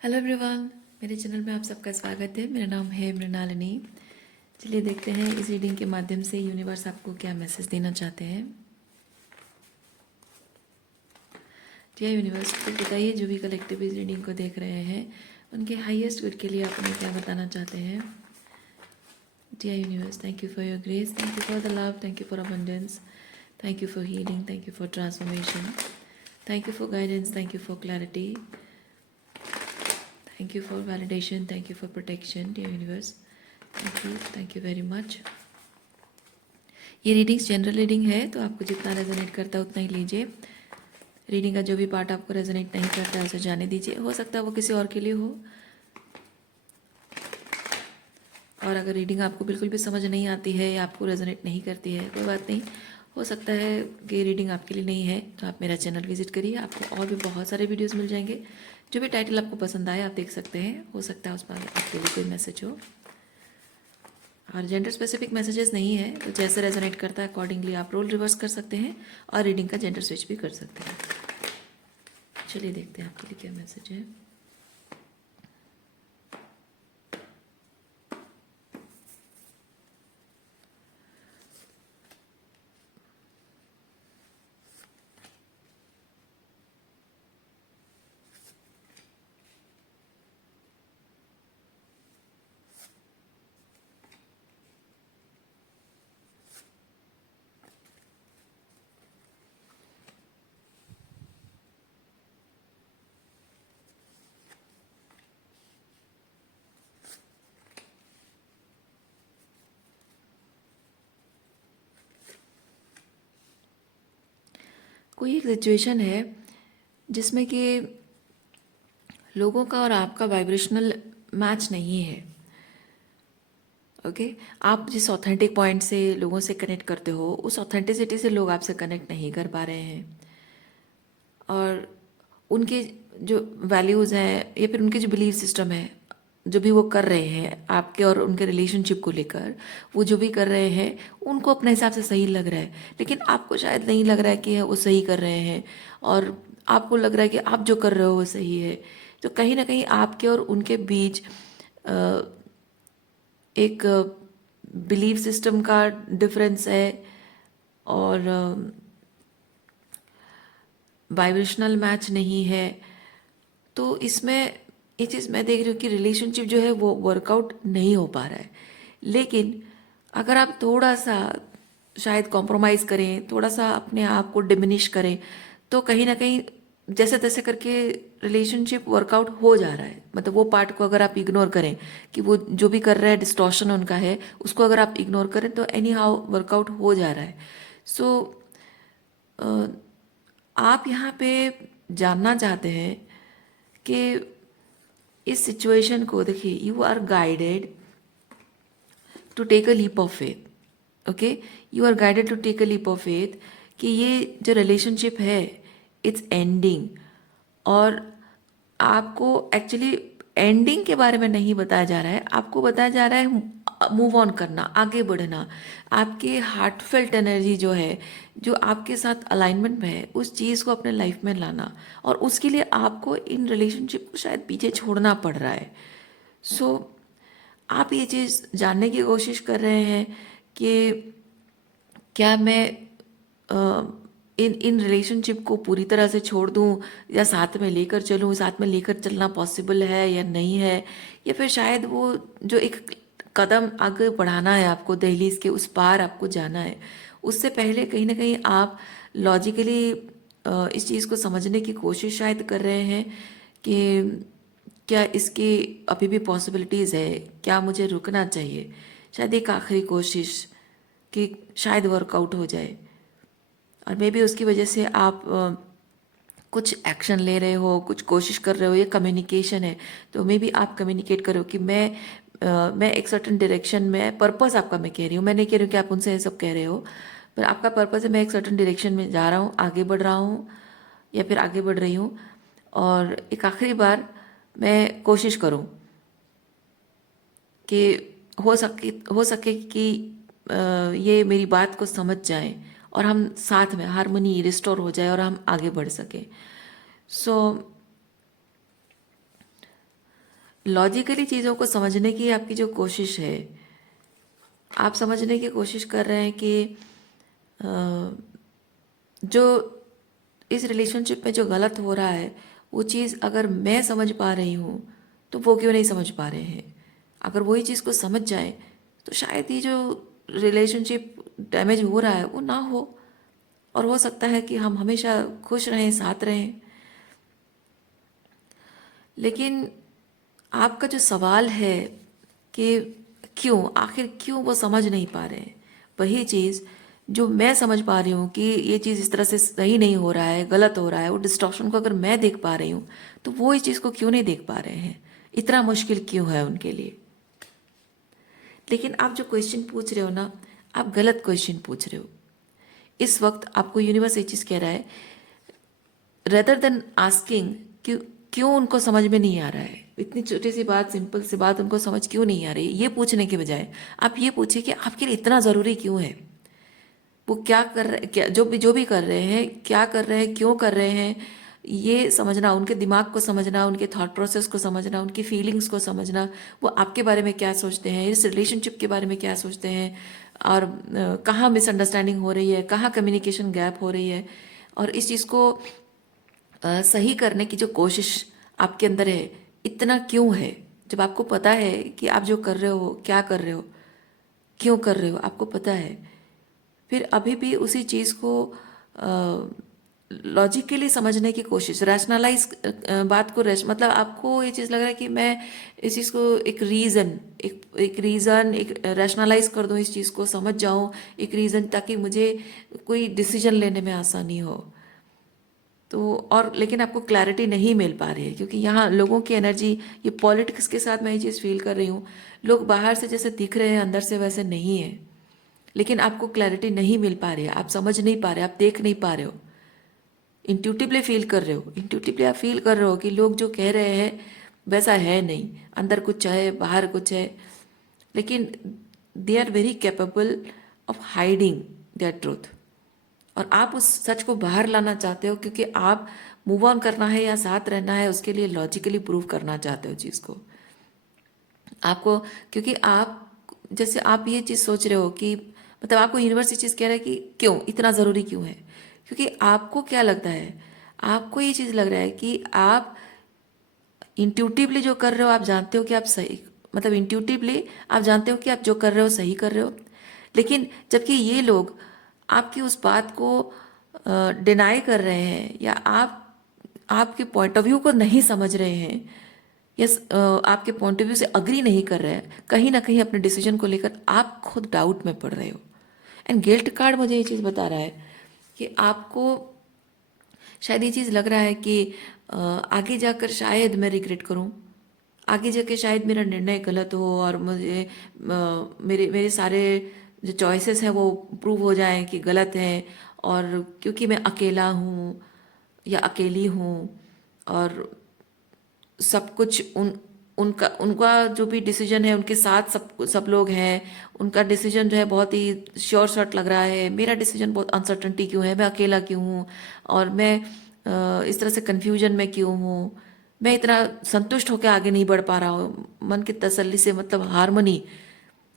Hello everyone, मेरे channel में आप सबका स्वागत है। मेरा नाम है मृणालिनी। चलिए देखते हैं इस रीडिंग के माध्यम से यूनिवर्स आपको क्या मैसेज देना चाहते हैं। डियर यूनिवर्स, तो बताइए जो भी कलेक्टिव इस रीडिंग को देख रहे हैं उनके हाईएस्ट गुड के लिए आप उन्हें क्या बताना चाहते हैं। Dear universe, thank you for your grace, thank you for the love, thank you for abundance, thank you for healing, thank you for transformation, thank you for guidance, thank you for clarity, thank you for validation, thank you for protection. Dear universe, thank you very much. ये readings general reading है, तो आपको जितना resonate करता है उतना ही लीजिए। Reading का जो भी पार्ट आपको रेजोनेट नहीं करता है उसे जाने दीजिए। हो सकता है वो किसी और के लिए हो, और अगर रीडिंग आपको बिल्कुल भी समझ नहीं आती है या आपको रेजोनेट नहीं करती है, कोई बात नहीं। हो सकता है कि रीडिंग आपके लिए नहीं है, तो आप मेरा चैनल विजिट करिए, आपको और भी बहुत सारे वीडियोज़ मिल जाएंगे। जो भी टाइटल आपको पसंद आए आप देख सकते हैं। हो सकता है उस पर आपके लिए कोई मैसेज हो, और जेंडर स्पेसिफिक मैसेजेस नहीं है, तो जैसे रेजोनेट करता है अकॉर्डिंगली आप रोल रिवर्स कर सकते हैं और रीडिंग का जेंडर स्विच भी कर सकते हैं। चलिए देखते हैं आपके लिए क्या मैसेज है। कोई एक सिचुएशन है जिसमें कि लोगों का और आपका वाइब्रेशनल मैच नहीं है। ओके, आप जिस ऑथेंटिक पॉइंट से लोगों से कनेक्ट करते हो उस ऑथेंटिसिटी से लोग आपसे कनेक्ट नहीं कर पा रहे हैं, और उनके जो वैल्यूज़ हैं या फिर उनके जो बिलीफ सिस्टम है, जो भी वो कर रहे हैं आपके और उनके रिलेशनशिप को लेकर, वो जो भी कर रहे हैं उनको अपने हिसाब से सही लग रहा है, लेकिन आपको शायद नहीं लग रहा है कि वो सही कर रहे हैं, और आपको लग रहा है कि आप जो कर रहे हो वो सही है। तो कहीं ना कहीं आपके और उनके बीच एक बिलीफ सिस्टम का डिफरेंस है, और वाइब्रेशनल मैच नहीं है। तो इसमें ये चीज़ मैं देख रही हूँ कि रिलेशनशिप जो है वो वर्कआउट नहीं हो पा रहा है। लेकिन अगर आप थोड़ा सा शायद कॉम्प्रोमाइज़ करें, थोड़ा सा अपने आप को डिमिनिश करें, तो कहीं ना कहीं जैसे तैसे करके रिलेशनशिप वर्कआउट हो जा रहा है। मतलब वो पार्ट को अगर आप इग्नोर करें कि वो जो भी कर रहा है डिस्टॉर्शन उनका है, उसको अगर आप इग्नोर करें तो एनी हाउ वर्कआउट हो जा रहा है। सो आप यहाँ पे जानना चाहते हैं कि इस सिचुएशन को देखिए, you are guided to take a leap of faith. Okay, you are guided to take a leap of faith कि ये जो रिलेशनशिप है इट्स एंडिंग, और आपको एक्चुअली एंडिंग के बारे में नहीं बताया जा रहा है, आपको बताया जा रहा है मूव ऑन करना, आगे बढ़ना। आपके हार्टफेल्ट एनर्जी जो है, जो आपके साथ अलाइनमेंट में है, उस चीज़ को अपने लाइफ में लाना, और उसके लिए आपको इन रिलेशनशिप को शायद पीछे छोड़ना पड़ रहा है। सो आप ये चीज़ जानने की कोशिश कर रहे हैं कि क्या मैं इन इन रिलेशनशिप को पूरी तरह से छोड़ दूं, या साथ में लेकर चलूं, साथ में लेकर चलना पॉसिबल है या नहीं है, या फिर शायद वो जो एक कदम आगे बढ़ाना है आपको, दहलीज के उस पार आपको जाना है, उससे पहले कहीं ना कहीं आप लॉजिकली इस चीज़ को समझने की कोशिश शायद कर रहे हैं कि क्या इसकी अभी भी पॉसिबिलिटीज़ है, क्या मुझे रुकना चाहिए। शायद एक आखिरी कोशिश कि शायद वर्कआउट हो जाए, और मे बी उसकी वजह से आप कुछ एक्शन ले रहे हो, कुछ कोशिश कर रहे हो, ये कम्युनिकेशन है। तो मे बी आप कम्युनिकेट करो कि मैं एक सर्टन डायरेक्शन में, पर्पस आपका मैं कह रही हूँ, मैं नहीं कह रही हूँ कि आप उनसे ये सब कह रहे हो, पर आपका पर्पस है मैं एक सर्टन डायरेक्शन में जा रहा हूँ, आगे बढ़ रहा हूँ या फिर आगे बढ़ रही हूँ, और एक आखिरी बार मैं कोशिश करूँ कि हो सके कि ये मेरी बात को समझ जाएं, और हम साथ में हारमोनी रिस्टोर हो जाए और हम आगे बढ़ सकें। सो लॉजिकली चीज़ों को समझने की आपकी जो कोशिश है, आप समझने की कोशिश कर रहे हैं कि अ, जो इस रिलेशनशिप में जो गलत हो रहा है वो चीज़ अगर मैं समझ पा रही हूँ तो वो क्यों नहीं समझ पा रहे हैं। अगर वही चीज़ को समझ जाए तो शायद ये जो रिलेशनशिप डैमेज हो रहा है वो ना हो, और हो सकता है कि हम हमेशा खुश रहें, साथ रहें। लेकिन आपका जो सवाल है कि क्यों, आखिर क्यों वो समझ नहीं पा रहे हैं, वही चीज़ जो मैं समझ पा रही हूँ कि ये चीज़ इस तरह से सही नहीं हो रहा है, गलत हो रहा है, वो डिस्टॉर्शन को अगर मैं देख पा रही हूँ तो वो इस चीज़ को क्यों नहीं देख पा रहे हैं, इतना मुश्किल क्यों है उनके लिए। लेकिन आप जो क्वेश्चन पूछ रहे हो ना, आप गलत क्वेश्चन पूछ रहे हो। इस वक्त आपको यूनिवर्स ये चीज़ कह रहा है, रेदर देन आस्किंग कि क्यों उनको समझ में नहीं आ रहा है, इतनी छोटी सी बात, सिंपल सी बात उनको समझ क्यों नहीं आ रही, ये पूछने के बजाय आप ये पूछिए कि आपके लिए इतना ज़रूरी क्यों है। वो क्या कर रहे, क्या जो भी कर रहे हैं, क्या कर रहे हैं, क्यों कर रहे हैं, ये समझना, उनके दिमाग को समझना, उनके थॉट प्रोसेस को समझना, उनकी फीलिंग्स को समझना, वो आपके बारे में क्या सोचते हैं, इस रिलेशनशिप के बारे में क्या सोचते हैं, और कहाँ मिसअंडरस्टैंडिंग हो रही है, कहाँ कम्युनिकेशन गैप हो रही है, और इस चीज़ को सही करने की जो कोशिश आपके अंदर है, इतना क्यों है। जब आपको पता है कि आप जो कर रहे हो, क्या कर रहे हो, क्यों कर रहे हो, आपको पता है, फिर अभी भी उसी चीज़ को लॉजिकली समझने की कोशिश, रैशनलाइज, बात को मतलब आपको ये चीज़ लग रहा है कि मैं इस चीज़ को एक रैशनलाइज कर दूं, इस चीज़ को समझ जाऊं, एक रीज़न, ताकि मुझे कोई डिसीजन लेने में आसानी हो। तो और लेकिन आपको क्लैरिटी नहीं मिल पा रही है, क्योंकि यहाँ लोगों की एनर्जी, ये पॉलिटिक्स के साथ मैं ये चीज़ फील कर रही हूँ, लोग बाहर से जैसे दिख रहे हैं अंदर से वैसे नहीं है, लेकिन आपको क्लैरिटी नहीं मिल पा रही है, आप समझ नहीं पा रहे, आप देख नहीं पा रहे हो, इंट्यूटिवली फील कर रहे हो, इंट्यूटिवली आप फील कर रहे हो कि लोग जो कह रहे हैं वैसा है नहीं, अंदर कुछ है, बाहर कुछ है, लेकिन they are very capable of hiding their truth, और आप उस सच को बाहर लाना चाहते हो, क्योंकि आप मूव ऑन करना है या साथ रहना है, उसके लिए लॉजिकली प्रूव करना चाहते हो चीज़ को आपको, क्योंकि आप जैसे आप ये चीज़ सोच रहे हो कि मतलब आपको यूनिवर्स ये चीज़ कह रहा है कि क्यों इतना ज़रूरी क्यों है, क्योंकि आपको क्या लगता है, आपको ये चीज़ लग रहा है कि आप इंट्यूटिवली जो कर रहे हो, आप जानते हो कि आप सही, मतलब इंट्यूटिवली आप जानते हो कि आप जो कर रहे हो सही कर रहे हो, लेकिन जबकि ये लोग आपकी उस बात को डिनाई कर रहे हैं, या आपके पॉइंट ऑफ व्यू को नहीं समझ रहे हैं, या आपके पॉइंट ऑफ व्यू से अग्री नहीं कर रहे हैं, कहीं ना कहीं अपने डिसीजन को लेकर आप खुद डाउट में पड़ रहे हो। एंड गिल्ट कार्ड मुझे ये चीज़ बता रहा है कि आपको शायद ये चीज़ लग रहा है कि आगे जाकर शायद मैं रिग्रेट करूं, आगे जाके शायद मेरा निर्णय गलत हो, और मुझे मेरे मेरे सारे जो चॉइसेस हैं वो प्रूव हो जाएं कि गलत हैं, और क्योंकि मैं अकेला हूँ या अकेली हूँ, और सब कुछ उनका उनका जो भी डिसीजन है, उनके साथ सब लोग हैं, उनका डिसीजन जो है बहुत ही श्योर शॉट लग रहा है, मेरा डिसीजन बहुत अनसर्टनिटी क्यों है, मैं अकेला क्यों हूँ, और मैं इस तरह से कन्फ्यूजन में क्यों हूँ, मैं इतना संतुष्ट होकर आगे नहीं बढ़ पा रहा हूँ मन की तसल्ली से, मतलब हारमोनी,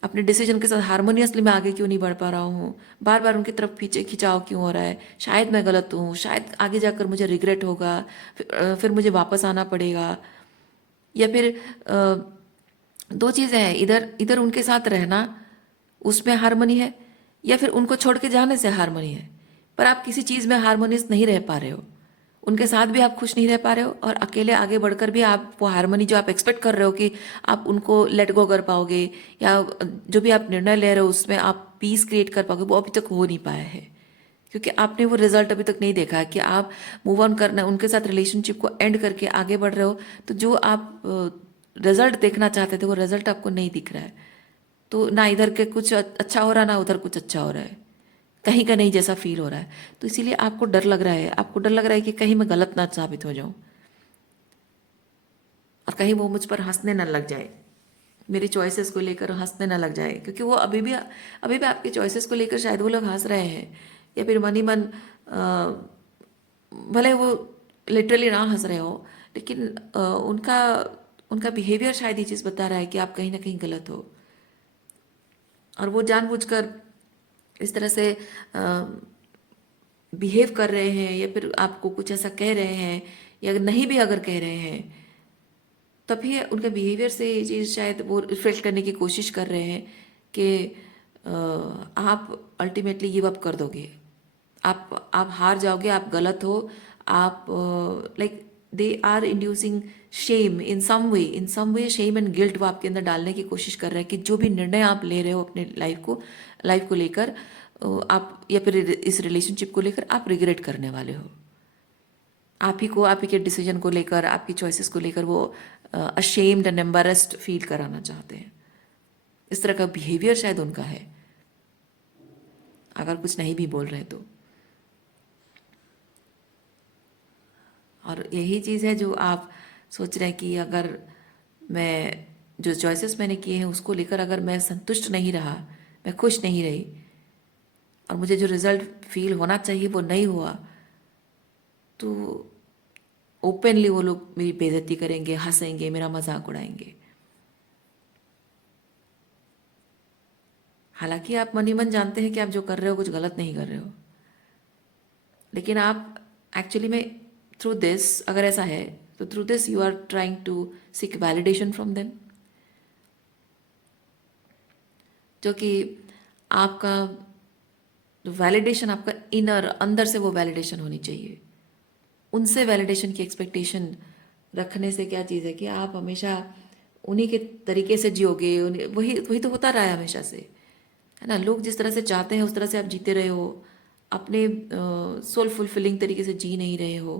अपने डिसीजन के साथ हारमोनियसली मैं आगे क्यों नहीं बढ़ पा रहा हूँ, बार बार उनकी तरफ पीछे खिंचाव क्यों हो रहा है, शायद मैं गलत हूँ, शायद आगे जाकर मुझे रिग्रेट होगा, फिर मुझे वापस आना पड़ेगा, या फिर दो चीज़ें हैं, इधर इधर उनके साथ रहना, उसमें हारमोनी है, या फिर उनको छोड़ के जाने से हारमोनी है, पर आप किसी चीज़ में हारमोनियस नहीं रह पा रहे हो, उनके साथ भी आप खुश नहीं रह पा रहे हो, और अकेले आगे बढ़कर भी आप वो हारमोनी जो आप एक्सपेक्ट कर रहे हो कि आप उनको लेट गो कर पाओगे, या जो भी आप निर्णय ले रहे हो उसमें आप पीस क्रिएट कर पाओगे, वो अभी तक हो नहीं पाया है, क्योंकि आपने वो रिजल्ट अभी तक नहीं देखा है कि आप मूव ऑन करना, उनके साथ रिलेशनशिप को एंड करके आगे बढ़ रहे हो, तो जो आप रिजल्ट देखना चाहते थे वो रिजल्ट आपको नहीं दिख रहा है, तो ना इधर के कुछ अच्छा हो रहा, ना उधर कुछ अच्छा हो रहा है, कहीं का नहीं जैसा फील हो रहा है, तो इसीलिए आपको डर लग रहा है, आपको डर लग रहा है कि कहीं मैं गलत ना साबित हो जाऊं, और कहीं वो मुझ पर हंसने ना लग जाए, मेरी चॉइसेस को लेकर हंसने ना लग जाए, क्योंकि वो अभी भी आपके चॉइसेस को लेकर शायद वो लोग हंस रहे हैं, या फिर मन ही मन भले वो लिटरली ना हंस रहे हो, लेकिन उनका उनका बिहेवियर शायद ये चीज़ बता रहा है कि आप कहीं ना कहीं गलत हो, और वो जानबूझकर इस तरह से बिहेव कर रहे हैं, या फिर आपको कुछ ऐसा कह रहे हैं, या नहीं भी अगर कह रहे हैं, तभी उनके बिहेवियर से ये चीज़ शायद वो रिफ्लेक्ट करने की कोशिश कर रहे हैं कि आप अल्टीमेटली गिव अप कर दोगे, आप हार जाओगे, आप गलत हो, आप like they are inducing shame in some way shame and guilt वो आपके अंदर डालने की कोशिश कर रहे हैं कि जो भी निर्णय आप ले रहे हो अपने लाइफ को लेकर, आप या फिर इस रिलेशनशिप को लेकर आप रिग्रेट करने वाले हो। आप ही के डिसीजन को लेकर, आपकी चॉइसेस को लेकर वो अशेम्ड एंड एम्बेरस्ड फील कराना चाहते हैं। इस तरह का बिहेवियर शायद उनका है, अगर कुछ नहीं भी बोल रहे तो। और यही चीज़ है जो आप सोच रहे हैं कि अगर मैं जो चॉइसेस मैंने किए हैं उसको लेकर अगर मैं संतुष्ट नहीं रहा, मैं खुश नहीं रही, और मुझे जो रिजल्ट फील होना चाहिए वो नहीं हुआ, तो ओपनली वो लोग मेरी बेइज्जती करेंगे, हंसेंगे, मेरा मजाक उड़ाएंगे। हालांकि आप मन ही मन जानते हैं कि आप जो कर रहे हो कुछ गलत नहीं कर रहे हो, लेकिन आप एक्चुअली में थ्रू दिस, अगर ऐसा है तो through this you are trying to seek validation from them, जो कि आपका वैलिडेशन, आपका इनर अंदर से वो वैलिडेशन होनी चाहिए। उनसे वैलिडेशन की एक्सपेक्टेशन रखने से क्या चीज़ है कि आप हमेशा उन्हीं के तरीके से जियोगे, वही वही तो होता रहा है हमेशा से, है ना। लोग जिस तरह से चाहते हैं उस तरह से आप जीते रहे हो, अपने सोल फुलफिलिंग तरीके से जी नहीं रहे हो,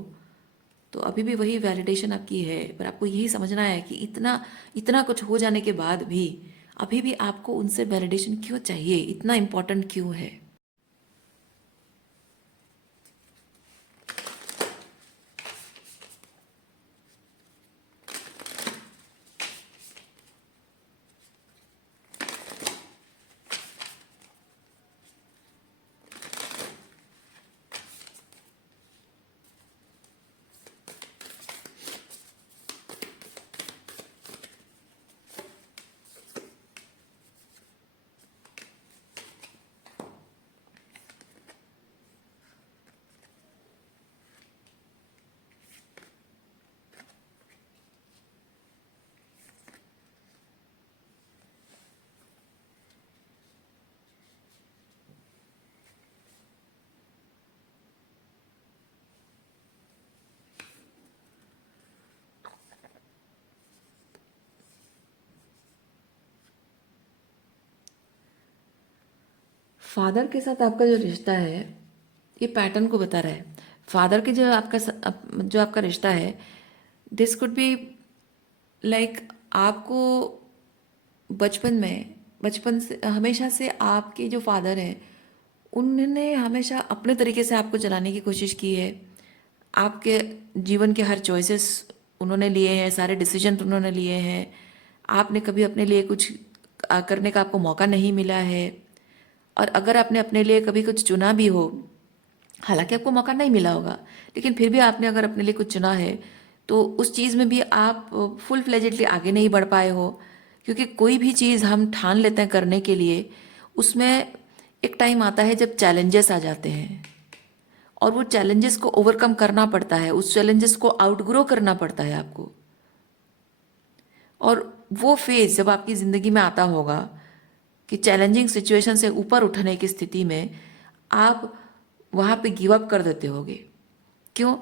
तो अभी भी वही वैलिडेशन आपकी है। पर आपको यही समझना है कि इतना इतना कुछ हो जाने के बाद भी अभी भी आपको उनसे वैलिडेशन क्यों चाहिए, इतना इम्पोर्टेंट क्यों है। फादर के साथ आपका जो रिश्ता है ये पैटर्न को बता रहा है। फादर के जो आपका रिश्ता है, दिस कुड बी लाइक आपको बचपन से हमेशा से आपके जो फादर हैं उन्होंने हमेशा अपने तरीके से आपको चलाने की कोशिश की है। आपके जीवन के हर चॉइसेस उन्होंने लिए हैं, सारे डिसीजन उन्होंने लिए हैं। आपने कभी अपने लिए कुछ करने का आपको मौका नहीं मिला है, और अगर आपने अपने लिए कभी कुछ चुना भी हो, हालांकि आपको मौका नहीं मिला होगा, लेकिन फिर भी आपने अगर अपने लिए कुछ चुना है तो उस चीज़ में भी आप फुल फ्लेजेडली आगे नहीं बढ़ पाए हो। क्योंकि कोई भी चीज़ हम ठान लेते हैं करने के लिए, उसमें एक टाइम आता है जब चैलेंजेस आ जाते हैं, और वो चैलेंजेस को ओवरकम करना पड़ता है, उस चैलेंजेस को आउटग्रो करना पड़ता है आपको। और वो फेज जब आपकी ज़िंदगी में आता होगा कि चैलेंजिंग सिचुएशन से ऊपर उठने की स्थिति में आप वहाँ पे गिव अप कर देते होगे। क्यों?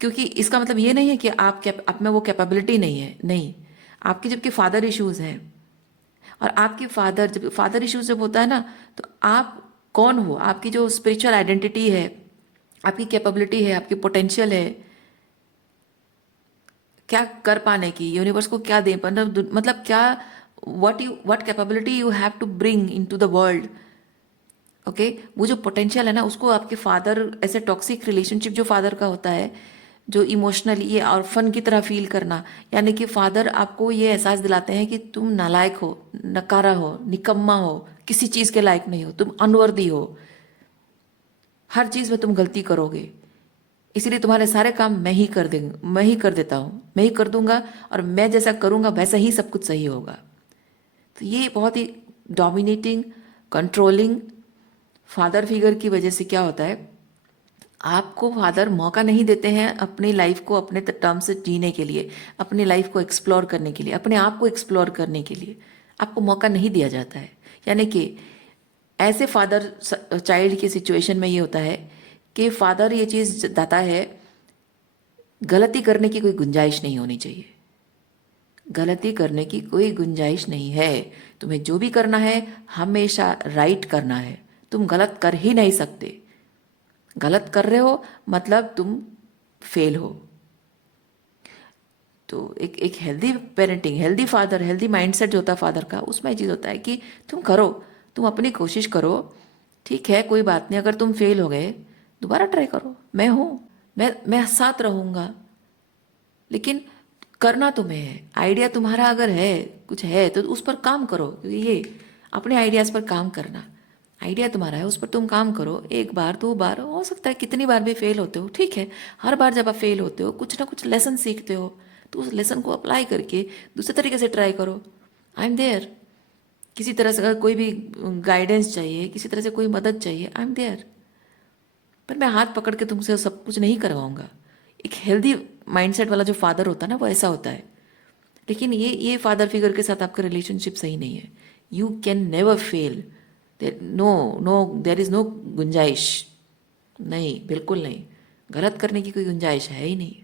क्योंकि इसका मतलब ये नहीं है कि आप में वो कैपेबिलिटी नहीं है, नहीं। आपके जबकि फादर इश्यूज हैं, और आपके जब फादर इश्यूज जब होता है ना, तो आप कौन हो, आपकी जो स्पिरिचुअल आइडेंटिटी है, आपकी कैपेबिलिटी है, आपकी पोटेंशियल है क्या कर पाने की, यूनिवर्स को क्या दे, मतलब क्या, what capability you have to bring into the world. Okay, वो जो पोटेंशियल है ना, उसको आपके फादर, ऐसे टॉक्सिक रिलेशनशिप जो फादर का होता है, जो इमोशनली ये और फन की तरह फील करना, यानी कि फादर आपको ये एहसास दिलाते हैं कि तुम नालायक हो, नकारा हो, निकम्मा हो, किसी चीज़ के लायक नहीं हो, तुम अनवर्दी हो, हर चीज़ में तुम गलती करोगे। इसीलिए तुम्हारे सारे काम मैं ही कर देता हूँ, मैं ही कर दूंगा, और मैं जैसा करूँगा वैसा ही सब कुछ सही होगा। तो ये बहुत ही डोमिनेटिंग, कंट्रोलिंग फादर फिगर की वजह से क्या होता है, आपको फादर मौका नहीं देते हैं अपनी लाइफ को अपने टर्म से जीने के लिए, अपनी लाइफ को एक्सप्लोर करने के लिए, अपने आप को एक्सप्लोर करने के लिए आपको मौका नहीं दिया जाता है। यानी कि ऐसे फादर चाइल्ड की सिचुएशन में ये होता है कि फादर ये चीज़ बताता है, गलती करने की कोई गुंजाइश नहीं होनी चाहिए, गलती करने की कोई गुंजाइश नहीं है, तुम्हें जो भी करना है हमेशा राइट करना है, तुम गलत कर ही नहीं सकते, गलत कर रहे हो मतलब तुम फेल हो। तो एक healthy parenting, healthy father, healthy mindset जो होता है फादर का, उसमें ये चीज़ होता है कि तुम करो, तुम अपनी कोशिश करो, ठीक है कोई बात नहीं, अगर तुम फेल हो गए दोबारा ट्राई करो, मैं हूँ, मैं साथ रहूँगा, लेकिन करना तुम्हें है। आइडिया तुम्हारा अगर है, कुछ है तो उस पर काम करो, क्योंकि ये अपने आइडियाज़ पर काम करना, आइडिया तुम्हारा है उस पर तुम काम करो, एक बार दो बार, हो सकता है कितनी बार भी फेल होते हो, ठीक है, हर बार जब आप फेल होते हो कुछ ना कुछ लेसन सीखते हो, तो उस लेसन को अप्लाई करके दूसरे तरीके से ट्राई करो। आई एम देयर, किसी तरह से अगर कोई भी गाइडेंस चाहिए, किसी तरह से कोई मदद चाहिए, आई एम देयर, पर मैं हाथ पकड़ के तुमसे सब कुछ नहीं करवाऊंगा। एक हेल्दी माइंडसेट वाला जो फादर होता है ना, वो ऐसा होता है। लेकिन ये फादर फिगर के साथ आपका रिलेशनशिप सही नहीं है। You can never fail, there no no there is no गुंजाइश, नहीं बिल्कुल नहीं, गलत करने की कोई गुंजाइश है ही नहीं।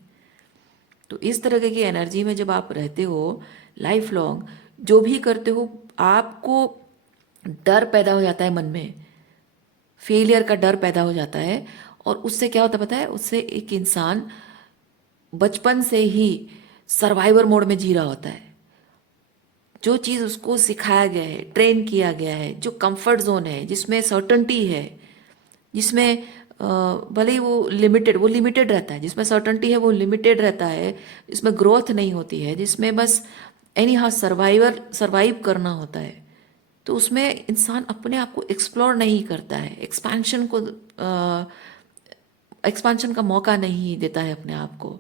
तो इस तरह की एनर्जी में जब आप रहते हो लाइफ लॉन्ग, जो भी करते हो आपको डर पैदा हो जाता है मन में, फेलियर का डर पैदा हो जाता है, और उससे क्या होता है पता है, उससे एक इंसान बचपन से ही सर्वाइवर मोड में जी रहा होता है। जो चीज़ उसको सिखाया गया है, ट्रेन किया गया है, जो कंफर्ट जोन है, जिसमें सर्टनटी है, जिसमें भले ही वो लिमिटेड रहता है, जिसमें सर्टनटी है वो लिमिटेड रहता है, जिसमें ग्रोथ नहीं होती है, जिसमें बस एनी हाउ सर्वाइव करना होता है, तो उसमें इंसान अपने आप को एक्सप्लोर नहीं करता है, एक्सपांशन का मौका नहीं देता है अपने आप को,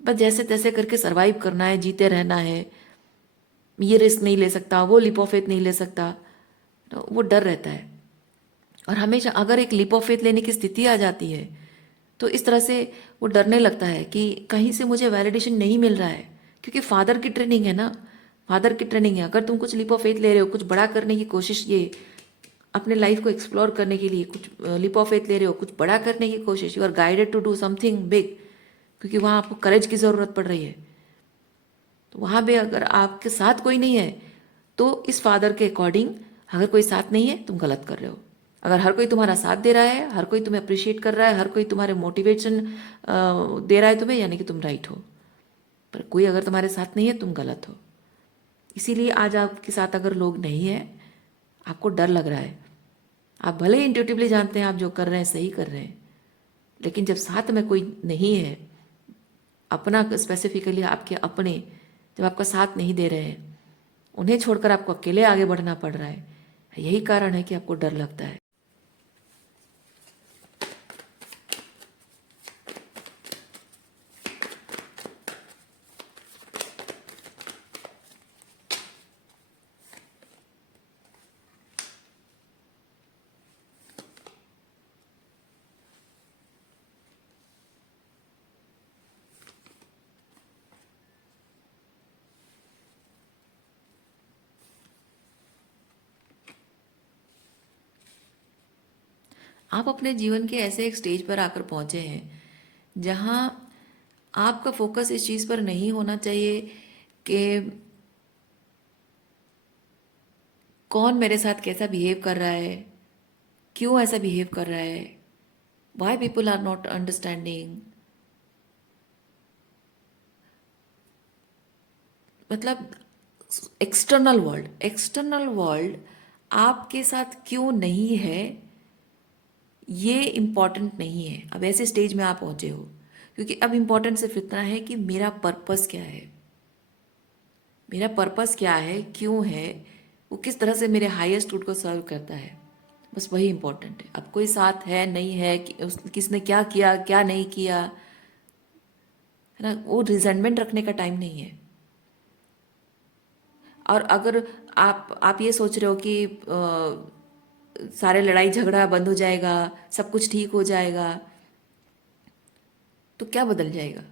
बस जैसे तैसे करके सरवाइव करना है, जीते रहना है, ये रिस्क नहीं ले सकता, वो लीप ऑफ फेथ नहीं ले सकता, तो वो डर रहता है। और हमेशा अगर एक लीप ऑफ फेथ लेने की स्थिति आ जाती है तो इस तरह से वो डरने लगता है कि कहीं से मुझे वैलिडेशन नहीं मिल रहा है, क्योंकि फादर की ट्रेनिंग है ना, फादर की ट्रेनिंग है। अगर तुम कुछ लीप ऑफ फेथ ले रहे हो, कुछ बड़ा करने की कोशिश, ये अपने लाइफ को एक्सप्लोर करने के लिए कुछ लीप ऑफ फेथ ले रहे हो, कुछ बड़ा करने की कोशिश, you are guided to do something big, क्योंकि वहाँ आपको करेज की ज़रूरत पड़ रही है। तो वहाँ पे अगर आपके साथ कोई नहीं है, तो इस फादर के अकॉर्डिंग अगर कोई साथ नहीं है तुम गलत कर रहे हो। अगर हर कोई तुम्हारा साथ दे रहा है, हर कोई तुम्हें अप्रिशिएट कर रहा है, हर कोई तुम्हारे मोटिवेशन दे रहा है तुम्हें, यानी कि तुम राइट हो। पर कोई अगर तुम्हारे साथ नहीं है तुम गलत हो। इसीलिए आज आपके साथ अगर लोग नहीं है, आपको डर लग रहा है, आप भले ही इंट्यूटिवली जानते हैं आप जो कर रहे हैं सही कर रहे हैं, लेकिन जब साथ में कोई नहीं है, अपना स्पेसिफिकली आपके अपने जब आपका साथ नहीं दे रहे हैं, उन्हें छोड़कर आपको अकेले आगे बढ़ना पड़ रहा है, यही कारण है कि आपको डर लगता है। आप अपने जीवन के ऐसे एक स्टेज पर आकर पहुंचे हैं जहां आपका फोकस इस चीज़ पर नहीं होना चाहिए कि कौन मेरे साथ कैसा बिहेव कर रहा है, क्यों ऐसा बिहेव कर रहा है, why people are not understanding. मतलब एक्सटर्नल वर्ल्ड आपके साथ क्यों नहीं है, ये इम्पॉर्टेंट नहीं है। अब ऐसे स्टेज में आप पहुंचे हो, क्योंकि अब इम्पॉर्टेंट सिर्फ इतना है कि मेरा पर्पस क्या है, मेरा पर्पस क्या है, क्यों है, वो किस तरह से मेरे हाईएस्ट गुड को सर्व करता है, बस वही इम्पोर्टेंट है। अब कोई साथ है नहीं है कि किसने क्या किया क्या नहीं किया, है ना, वो रिजेंटमेंट रखने का टाइम नहीं है। और अगर आप ये सोच रहे हो कि सारे लड़ाई झगड़ा बंद हो जाएगा, सब कुछ ठीक हो जाएगा, तो क्या बदल जाएगा?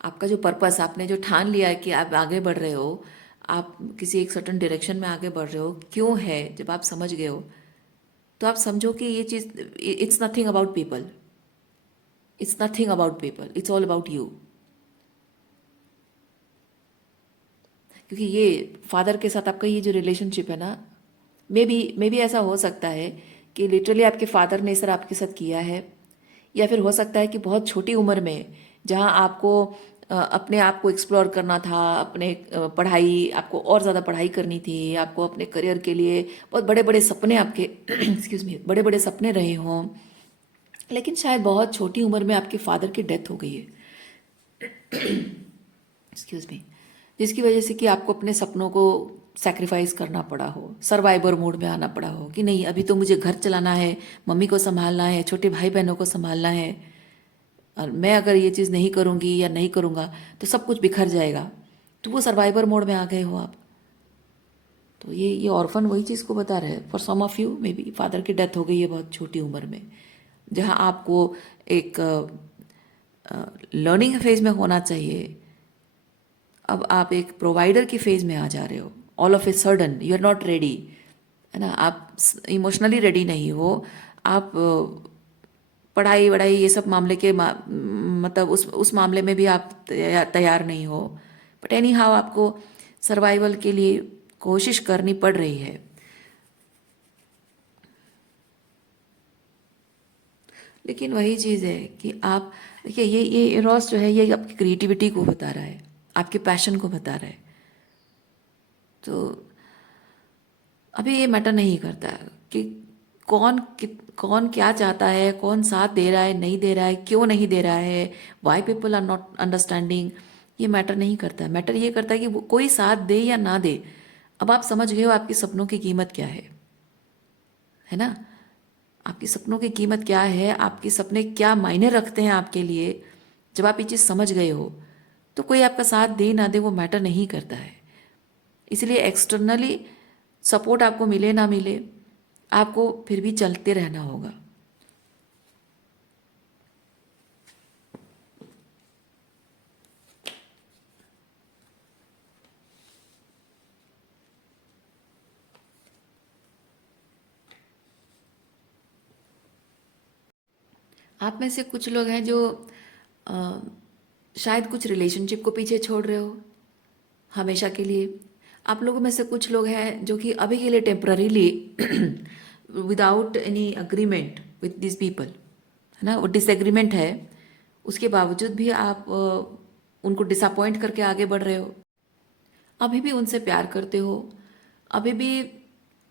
आपका जो पर्पस, आपने जो ठान लिया है कि आप आगे बढ़ रहे हो, आप किसी एक सर्टन डायरेक्शन में आगे बढ़ रहे हो, क्यों है, जब आप समझ गए हो तो आप समझो कि ये चीज़, it's nothing about people, it's nothing about people, it's all about you. क्योंकि ये फादर के साथ आपका ये जो रिलेशनशिप है ना, मे बी ऐसा हो सकता है कि लिटरली आपके फादर ने सर आपके साथ किया है, या फिर हो सकता है कि बहुत छोटी उम्र में जहाँ आपको अपने आप को एक्सप्लोर करना था, अपने पढ़ाई, आपको और ज़्यादा पढ़ाई करनी थी, आपको अपने करियर के लिए बहुत बड़े बड़े सपने आपके एक्सक्यूज़ मी, बड़े बड़े सपने रहे हों, लेकिन शायद बहुत छोटी उम्र में आपके फादर की डेथ हो गई है, एक्सक्यूज़ मी, जिसकी वजह से कि आपको अपने सपनों को सैक्रिफाइस करना पड़ा हो, सर्वाइवर मोड में आना पड़ा हो कि नहीं अभी तो मुझे घर चलाना है, मम्मी को संभालना है, छोटे भाई बहनों को संभालना है, और मैं अगर ये चीज़ नहीं करूँगी या नहीं करूँगा तो सब कुछ बिखर जाएगा। तो वो सर्वाइवर मोड में आ गए हो आप। तो ये ऑर्फन वही चीज़ को बता रहे हैं। For some of you may be father की डेथ हो गई है बहुत छोटी उम्र में, जहाँ आपको एक लर्निंग फेज में होना चाहिए, अब आप एक प्रोवाइडर की फेज में आ जा रहे हो। All of a sudden you are not ready, है ना, आप इमोशनली रेडी नहीं हो, आप पढ़ाई वढ़ाई ये सब मामले के मतलब उस मामले में भी आप तैयार नहीं हो, बट एनी हाउ आपको सर्वाइवल के लिए कोशिश करनी पड़ रही है। लेकिन वही चीज़ है कि आप देखिए, ये इरोस जो है ये आपकी क्रिएटिविटी को बता रहा है, आपके पैशन को बता रहा है। तो अभी ये मैटर नहीं करता कि कौन क्या चाहता है, कौन साथ दे रहा है नहीं दे रहा है, क्यों नहीं दे रहा है, why people are not understanding, ये मैटर नहीं करता। मैटर ये करता है कि वो कोई साथ दे या ना दे, अब आप समझ गए हो आपके सपनों की कीमत क्या है ना, आपके सपनों की कीमत क्या है, आपके सपने क्या मायने रखते हैं आपके लिए। जब आप ये चीज़ समझ गए हो तो कोई आपका साथ दे ना दे वो मैटर नहीं करता है। इसलिए एक्सटर्नली सपोर्ट आपको मिले ना मिले, आपको फिर भी चलते रहना होगा। आप में से कुछ लोग हैं जो अ, शायद कुछ रिलेशनशिप को पीछे छोड़ रहे हो हमेशा के लिए। आप लोगों में से कुछ लोग हैं जो कि अभी के लिए temporarily without any agreement with this people, है ना, वो डिसएग्रीमेंट है, उसके बावजूद भी आप उनको डिसअपॉइंट करके आगे बढ़ रहे हो। अभी भी उनसे प्यार करते हो, अभी भी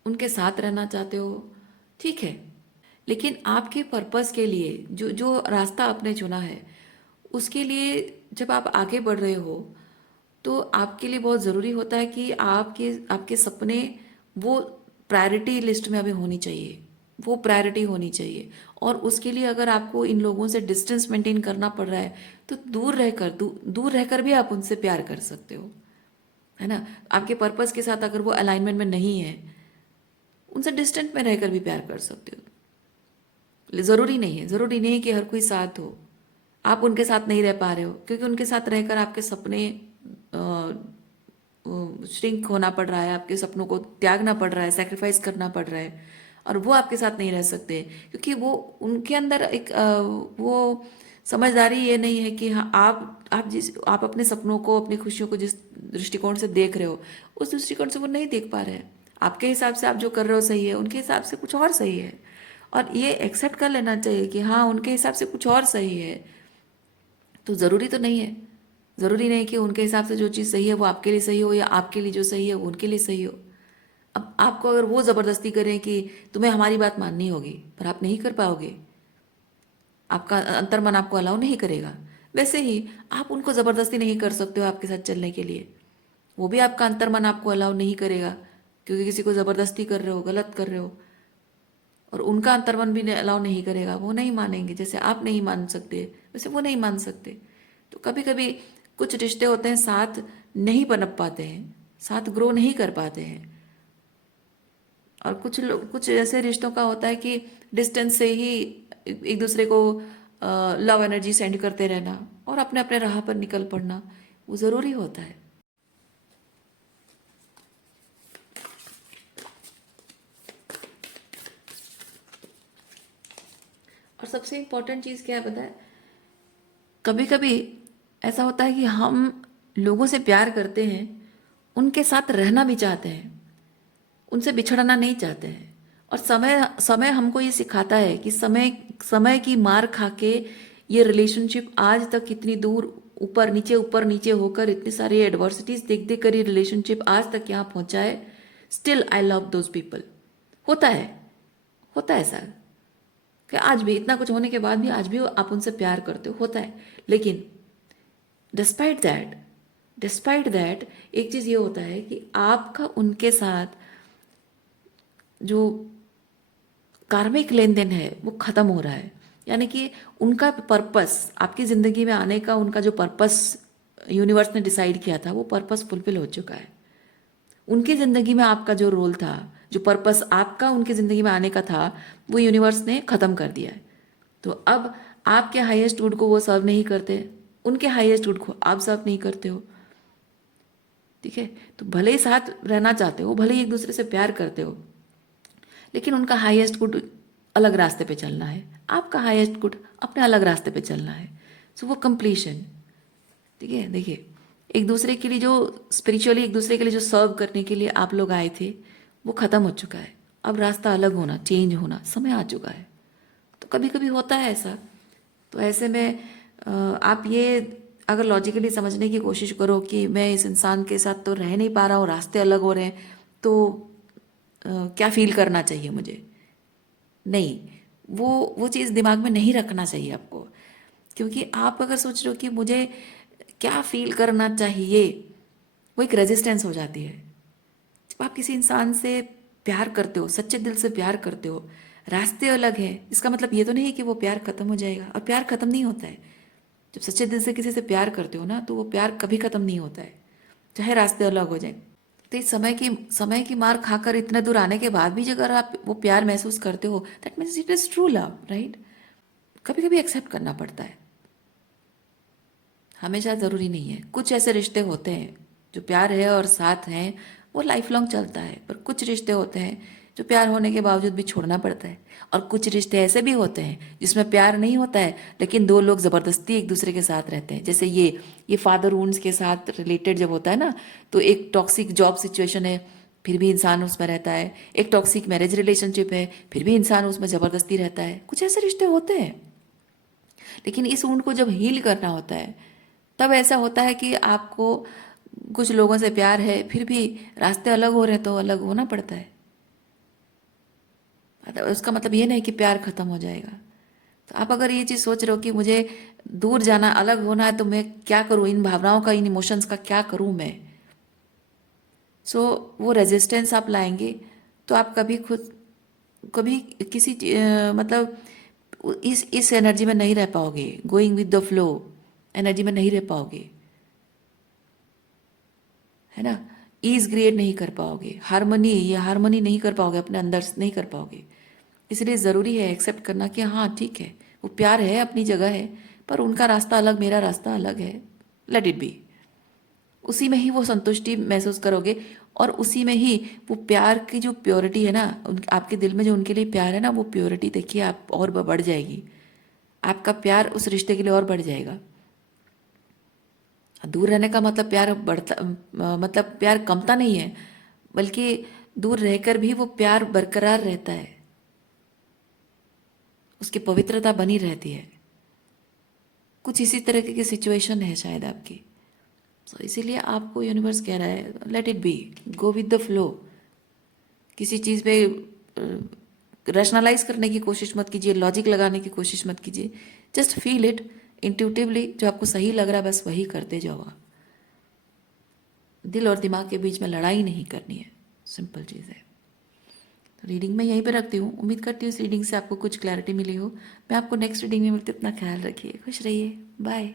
उनके साथ रहना चाहते हो, ठीक है। लेकिन आपके पर्पस के लिए जो जो रास्ता आपने चुना है उसके लिए जब आप आगे बढ़ रहे हो तो आपके लिए बहुत ज़रूरी होता है कि आपके आपके सपने वो प्रायोरिटी लिस्ट में अभी होनी चाहिए, वो प्रायोरिटी होनी चाहिए। और उसके लिए अगर आपको इन लोगों से डिस्टेंस मेंटेन करना पड़ रहा है तो दूर रहकर भी आप उनसे प्यार कर सकते हो, है ना। आपके पर्पस के साथ अगर वो अलाइनमेंट में नहीं है, उनसे डिस्टेंट में रहकर भी प्यार कर सकते हो। ज़रूरी नहीं है कि हर कोई साथ हो। आप उनके साथ नहीं रह पा रहे हो क्योंकि उनके साथ रहकर आपके सपने श्रिंक होना पड़ रहा है, आपके सपनों को त्यागना पड़ रहा है, सेक्रीफाइस करना पड़ रहा है, और वो आपके साथ नहीं रह सकते क्योंकि वो उनके अंदर एक वो समझदारी ये नहीं है कि हाँ आप अपने सपनों को, अपनी खुशियों को जिस दृष्टिकोण से देख रहे हो उस दृष्टिकोण से वो नहीं देख पा रहे हैं। आपके हिसाब से आप जो कर रहे हो सही है, उनके हिसाब से कुछ और सही है, और ये एक्सेप्ट कर लेना चाहिए कि हाँ उनके हिसाब से कुछ और सही है। तो ज़रूरी नहीं कि उनके हिसाब से जो चीज़ सही है वो आपके लिए सही हो, या आपके लिए जो सही है वो उनके लिए सही हो। अब आपको अगर वो ज़बरदस्ती करें कि तुम्हें हमारी बात माननी होगी, पर आप नहीं कर पाओगे, आपका अंतर्मन आपको अलाउ नहीं करेगा। वैसे ही आप उनको ज़बरदस्ती नहीं कर सकते हो आपके साथ चलने के लिए, वो भी आपका अंतर्मन आपको अलाउ नहीं करेगा क्योंकि किसी को ज़बरदस्ती कर रहे हो, गलत कर रहे हो। और उनका अंतर्मन भी अलाउ नहीं करेगा, वो नहीं मानेंगे। जैसे आप नहीं मान सकते वैसे वो नहीं मान सकते। तो कभी कभी कुछ रिश्ते होते हैं साथ नहीं पनप पाते हैं, साथ ग्रो नहीं कर पाते हैं। और कुछ लोग, कुछ ऐसे रिश्तों का होता है कि डिस्टेंस से ही एक दूसरे को लव एनर्जी सेंड करते रहना और अपने अपने राह पर निकल पड़ना, वो ज़रूरी होता है। और सबसे इम्पोर्टेंट चीज़ क्या है पता है, कभी कभी ऐसा होता है कि हम लोगों से प्यार करते हैं, उनके साथ रहना भी चाहते हैं, उनसे बिछड़ना नहीं चाहते हैं। और समय समय हमको ये सिखाता है कि समय समय की मार खा के ये रिलेशनशिप आज तक इतनी दूर ऊपर नीचे होकर इतनी सारी एडवर्सिटीज देख देख कर ये रिलेशनशिप आज तक यहाँ पहुँचा है। Still I love those people. होता है, होता है ऐसा कि आज भी इतना कुछ होने के बाद भी आज भी आप उनसे प्यार करते हो, होता है। लेकिन डिस्पाइट दैट, डिस्पाइट दैट एक चीज़ ये होता है कि आपका उनके साथ जो कार्मिक लेन देन है वो खत्म हो रहा है। यानी कि उनका पर्पस, आपकी ज़िंदगी में आने का उनका जो पर्पस यूनिवर्स ने डिसाइड किया था, वो पर्पस फुलफिल हो चुका है। उनकी ज़िंदगी में आपका जो रोल था, जो पर्पस आपका उनकी ज़िंदगी में आने का था, वो यूनिवर्स ने ख़त्म कर दिया है। तो अब आपके हाईएस्ट गुड को वो सर्व नहीं करते, उनके हाईएस्ट गुड को आप सर्व नहीं करते हो। ठीक है, तो भले ही साथ रहना चाहते हो, भले ही एक दूसरे से प्यार करते हो, लेकिन उनका हाईएस्ट गुड अलग रास्ते पे चलना है, आपका हाईएस्ट गुड अपने अलग रास्ते पे चलना है। सो वो कंप्लीशन। ठीक है, देखिए एक दूसरे के लिए जो स्पिरिचुअली एक दूसरे के लिए जो सर्व करने के लिए आप लोग आए थे, वो ख़त्म हो चुका है। अब रास्ता अलग होना, चेंज होना, समय आ चुका है। तो कभी कभी होता है ऐसा। तो ऐसे में आप ये अगर लॉजिकली समझने की कोशिश करो कि मैं इस इंसान के साथ तो रह नहीं पा रहा हूँ, रास्ते अलग हो रहे हैं, तो क्या फील करना चाहिए मुझे? नहीं, वो चीज़ दिमाग में नहीं रखना चाहिए आपको। क्योंकि आप अगर सोच रहे हो कि मुझे क्या फील करना चाहिए, वो एक रेजिस्टेंस हो जाती है। जब आप किसी इंसान से प्यार करते हो, सच्चे दिल से प्यार करते हो, रास्ते अलग है, इसका मतलब ये तो नहीं है कि वो प्यार खत्म हो जाएगा। और प्यार खत्म नहीं होता है। जब सच्चे दिल से किसी से प्यार करते हो ना, तो वो प्यार कभी खत्म नहीं होता है, चाहे रास्ते अलग हो जाए। तो इस समय की मार खाकर इतने दूर आने के बाद भी अगर आप वो प्यार महसूस करते हो, that means it is true love, right? कभी कभी एक्सेप्ट करना पड़ता है, हमेशा ज़रूरी नहीं है। कुछ ऐसे रिश्ते होते हैं जो प्यार है और साथ हैं, वो लाइफ लॉन्ग चलता है। पर कुछ रिश्ते होते हैं जो प्यार होने के बावजूद भी छोड़ना पड़ता है। और कुछ रिश्ते ऐसे भी होते हैं जिसमें प्यार नहीं होता है, लेकिन दो लोग ज़बरदस्ती एक दूसरे के साथ रहते हैं। जैसे ये फादर वुंड्स के साथ रिलेटेड जब होता है ना, तो एक टॉक्सिक जॉब सिचुएशन है, फिर भी इंसान उसमें रहता है। एक टॉक्सिक मैरिज रिलेशनशिप है, फिर भी इंसान उसमें ज़बरदस्ती रहता है। कुछ ऐसे रिश्ते होते हैं। लेकिन इस वुंड को जब हील करना होता है, तब ऐसा होता है कि आपको कुछ लोगों से प्यार है, फिर भी रास्ते अलग हो रहे हैं, तो अलग होना पड़ता है। उसका मतलब ये नहीं कि प्यार खत्म हो जाएगा। तो आप अगर ये चीज़ सोच रहे हो कि मुझे दूर जाना, अलग होना है, तो मैं क्या करूँ, इन भावनाओं का, इन इमोशंस का क्या करूँ मैं? वो रेजिस्टेंस आप लाएंगे, तो आप कभी खुद कभी किसी मतलब इस एनर्जी में नहीं रह पाओगे, going with the flow energy में नहीं रह पाओगे, है ना? ईज क्रिएट नहीं कर पाओगे, हारमोनी नहीं कर पाओगे, अपने अंदर से नहीं कर पाओगे। इसलिए ज़रूरी है एक्सेप्ट करना कि हाँ ठीक है, वो प्यार है, अपनी जगह है, पर उनका रास्ता अलग, मेरा रास्ता अलग है। Let it be. उसी में ही वो संतुष्टि महसूस करोगे, और उसी में ही वो प्यार की जो प्योरिटी है ना, आपके दिल में जो उनके लिए प्यार है ना, वो प्योरिटी देखिए आप और बढ़ जाएगी। आपका प्यार उस रिश्ते के लिए और बढ़ जाएगा। दूर रहने का मतलब प्यार बढ़ता, मतलब प्यार कमता नहीं है, बल्कि दूर रहकर भी वो प्यार बरकरार रहता है, उसकी पवित्रता बनी रहती है। कुछ इसी तरह की सिचुएशन है शायद आपकी। सो इसीलिए आपको यूनिवर्स कह रहा है let it be, go with the flow. किसी चीज़ पे रैशनलाइज करने की कोशिश मत कीजिए, लॉजिक लगाने की कोशिश मत कीजिए। जस्ट फील इट इंट्यूटिवली, जो आपको सही लग रहा है बस वही करते जाओ। दिल और दिमाग के बीच में लड़ाई नहीं करनी है, सिंपल चीज़ है। रीडिंग मैं यहीं पे रखती हूँ। उम्मीद करती हूँ इस रीडिंग से आपको कुछ क्लैरिटी मिली हो। मैं आपको नेक्स्ट रीडिंग में मिलती हूँ। अपना ख्याल रखिए, खुश रहिए, बाय।